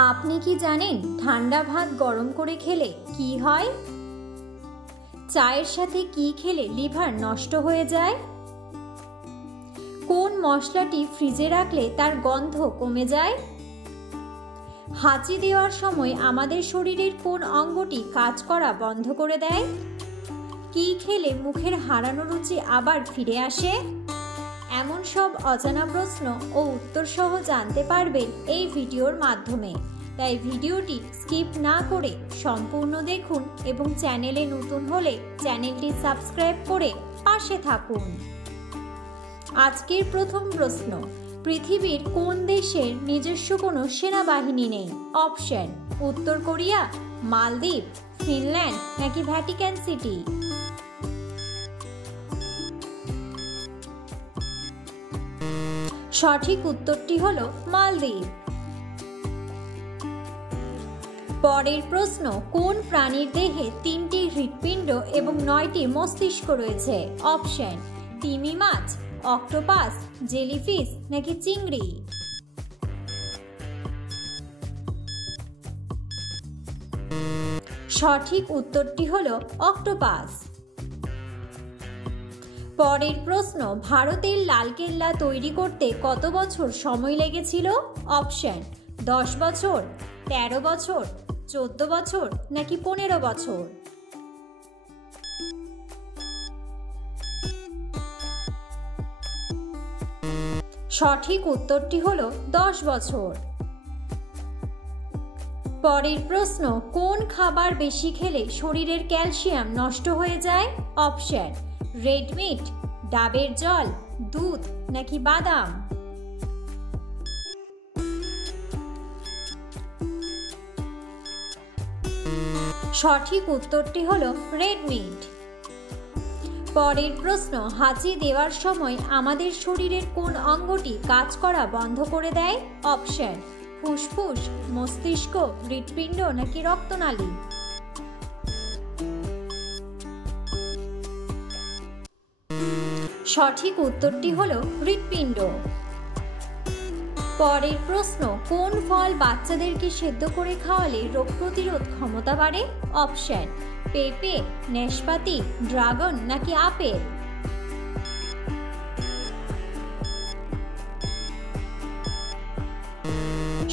আপনি কি জানেন ঠান্ডা ভাত গরম করে খেলে কি হয়? চায়ের সাথে কি খেলে লিভার নষ্ট হয়ে যায়? কোন মশলাটি ফ্রিজে রাখলে তার গন্ধ কমে যায়? হাঁচি দেওয়ার সময় আমাদের শরীরের কোন অঙ্গটি কাজ করা বন্ধ করে দেয়? কি খেলে মুখের হারানো রুচি আবার ফিরে আসে? এমন সব অজানা প্রশ্ন ও উত্তর সহ জানতে পারবেন এই ভিডিওর মাধ্যমে। তাই ভিডিওটি স্কিপ না করে সম্পূর্ণ দেখুন এবং চ্যানেলে নতুন হলে চ্যানেলটি সাবস্ক্রাইব করে পাশে থাকুন। আজকের প্রথম প্রশ্ন, পৃথিবীর কোন দেশের নিজস্ব কোনো সেনাবাহিনী নেই? অপশন: উত্তর কোরিয়া, মালদ্বীপ, ফিনল্যান্ড নাকি ভ্যাটিকান সিটি? সঠিক উত্তরটি হলো মালদ্বীপ। পরের প্রশ্ন, কোন প্রাণীর দেহে 3টি হৃৎপিণ্ড এবং 9টি মস্তিষ্ক রয়েছে? অপশন: তিমি মাছ, অক্টোপাস, জেলিফিশ নাকি চিংড়ি? সঠিক উত্তরটি হলো অক্টোপাস। পরের প্রশ্ন, ভারতের লালকেল্লা তৈরি করতে কত বছর সময় লেগেছিল? অপশন: 10 বছর, 13 বছর, 14 বছর নাকি 15 বছর? সঠিক উত্তরটি হলো 10 বছর। পরের প্রশ্ন, কোন খাবার বেশি খেলে শরীরের ক্যালসিয়াম নষ্ট হয়ে যায়? অপশন: রেড মিট, ডাবের জল, দুধ নাকি বাদাম? সঠিক উত্তরটি হলো রেড মিট। পরের প্রশ্ন, হাঁচি দেওয়ার সময় আমাদের শরীরের কোন অঙ্গটি কাজ করা বন্ধ করে দেয়? অপশন: ফুসফুস, মস্তিষ্ক, হৃৎপিণ্ড নাকি রক্তনালী? সঠিক উত্তরটি হলো হৃৎপিণ্ড। পরের প্রশ্ন, কোন ফল বাচ্চাদেরকে সেদ্ধ করে খাওয়ালে রোগ প্রতিরোধ ক্ষমতা বাড়ে? অপশন: পেঁপে, নাশপাতি, ড্রাগন নাকি আপেল?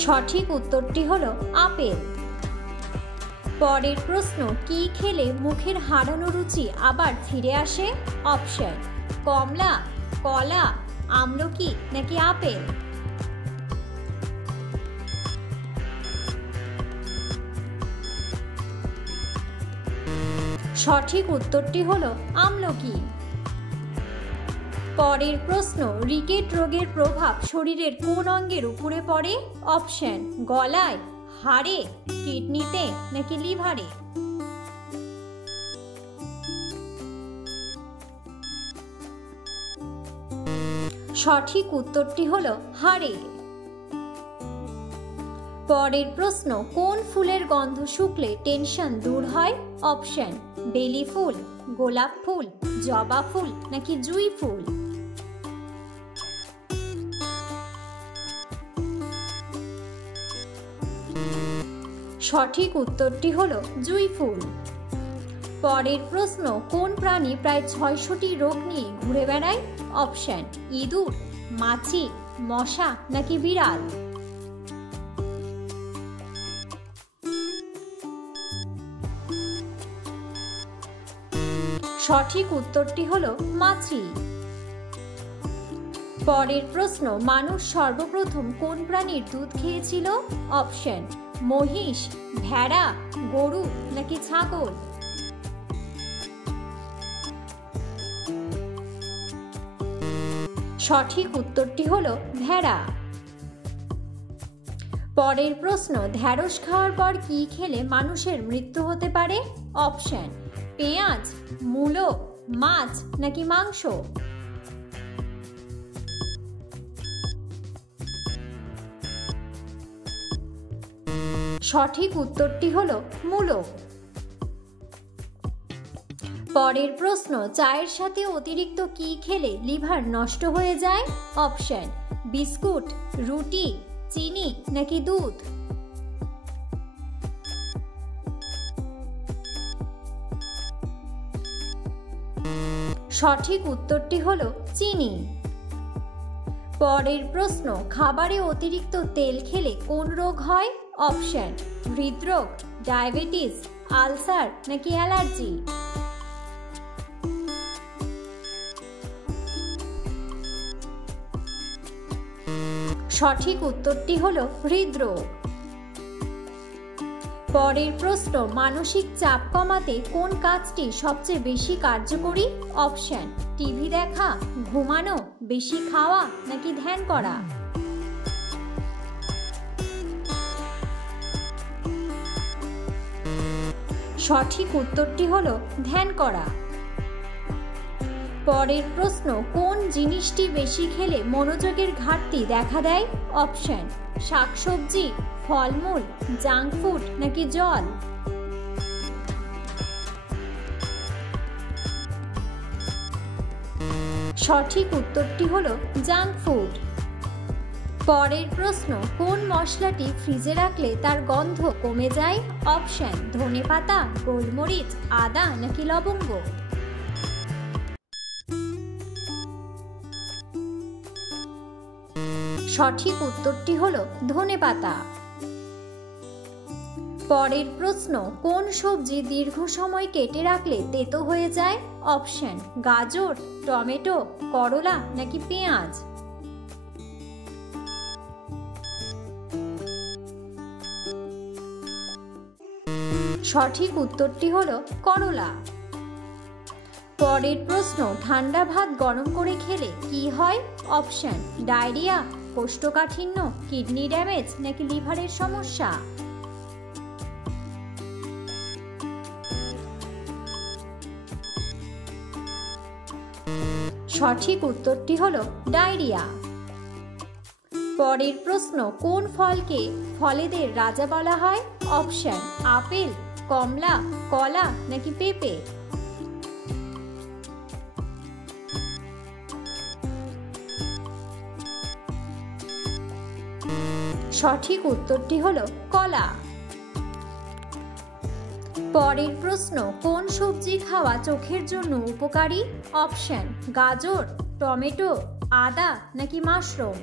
সঠিক উত্তরটি হলো আপেল। পরের প্রশ্ন, কি খেলে মুখের হারানো রুচি আবার ফিরে আসে? অপশন: কমলা, কলা, আমলকি নাকি আপেল? সঠিক উত্তরটি হলো আমলকি। পরের প্রশ্ন, রিকেট রোগের প্রভাব শরীরের কোন অঙ্গের উপরে পড়ে? অপশন: গলায়, হাড়ে, কিডনিতে নাকি লিভারে? সঠিক উত্তরটি হলো হাড়ে। পরের প্রশ্ন, কোন ফুলের গন্ধ শুকলে টেনশন দূর হয়? অপশন: বেলি ফুল, গোলাপ ফুল, জবা ফুল নাকি জুঁই ফুল? সঠিক উত্তরটি হলো জুঁই ফুল। পরের প্রশ্ন, কোন প্রাণী প্রায় 600টি রোগ নিয়ে ঘুরে বেড়ায়? অপশন: ইঁদুর, মাছি, মশা নাকি বিড়াল? সঠিক উত্তরটি হলো মাছি। পরের প্রশ্ন, মানুষ সর্বপ্রথম কোন প্রাণীর দুধ খেয়েছিল? অপশন: মহিষ, ভেড়া, গরু নাকি ছাগল? সঠিক উত্তরটি হলো ভেড়া। পরের প্রশ্ন, ঢ্যাঁড়স খাওয়ার পর কি খেলে মানুষের মৃত্যু হতে পারে? অপশন: পেঁয়াজ, মূলো, মাছ নাকি মাংস? সঠিক উত্তরটি হলো মূলো। পরের প্রশ্ন, চায়ের সাথে অতিরিক্ত কি খেলে লিভার নষ্ট হয়ে যায়? অপশন: বিস্কুট, রুটি, চিনি নাকি দুধ? সঠিক উত্তরটি হলো চিনি। পরের প্রশ্ন, খাবারে অতিরিক্ত তেল খেলে কোন রোগ হয়? অপশন, হৃদরোগ, ডায়াবেটিস, আলসার নাকি অ্যালার্জি? সঠিক উত্তরটি হলো হৃদরোগ। পরের প্রশ্ন, মানসিক চাপ কমাতে কোন কাজটি সবচেয়ে বেশি কার্যকরী? অপশন, টিভি দেখা, ঘুমানো, বেশি খাওয়া নাকি ধ্যান করা? সঠিক উত্তরটি হলো ধ্যান করা। পরের প্রশ্ন, কোন জিনিসটি বেশি খেলে মনোযোগের ঘাটতি দেখা দেয়? অপশন, শাকসবজি, ফলমূল, জাঙ্ক ফুড নাকি জল? সঠিক উত্তরটি হলো জাঙ্ক ফুড। পরের প্রশ্ন, কোন মশলাটি ফ্রিজে রাখলে তার গন্ধ কমে যায়? অপশন, ধনেপাতা, গোলমরিচ, আদা নাকি লবঙ্গ? সঠিক উত্তরটি হলো ধনেপাতা। পরের প্রশ্ন, কোন সবজি দীর্ঘ সময় কেটে রাখলে তেতো হয়ে যায়? অপশন, গাজর, টমেটো, করলা নাকি পেঁয়াজ? সঠিক উত্তরটি হলো করলা। পরের প্রশ্ন, ঠান্ডা ভাত গরম করে খেলে কি হয়? অপশন, ডায়রিয়া, কোষ্ঠকাঠিন্য, কিডনি ড্যামেজ নাকি লিভারের সমস্যা? সঠিক উত্তরটি হলো ডায়রিয়া। পরের প্রশ্ন, কোন ফলকে ফলেদের রাজা বলা হয়? অপশন, আপেল, কমলা, কলা নাকি পেঁপে? সঠিক উত্তরটি হলো কলা। পরের প্রশ্ন, কোন সবজি খাওয়া চোখের জন্য উপকারী? অপশন, গাজর, টমেটো, আদা নাকি মাশরুম?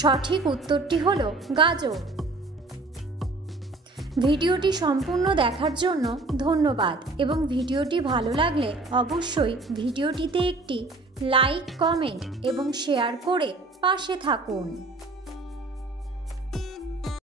সঠিক উত্তরটি হলো গাজর। ভিডিওটি সম্পূর্ণ দেখার জন্য ধন্যবাদ এবং ভিডিওটি ভালো লাগলে অবশ্যই ভিডিওটিতে একটি লাইক, কমেন্ট এবং শেয়ার করে পাশে থাকুন।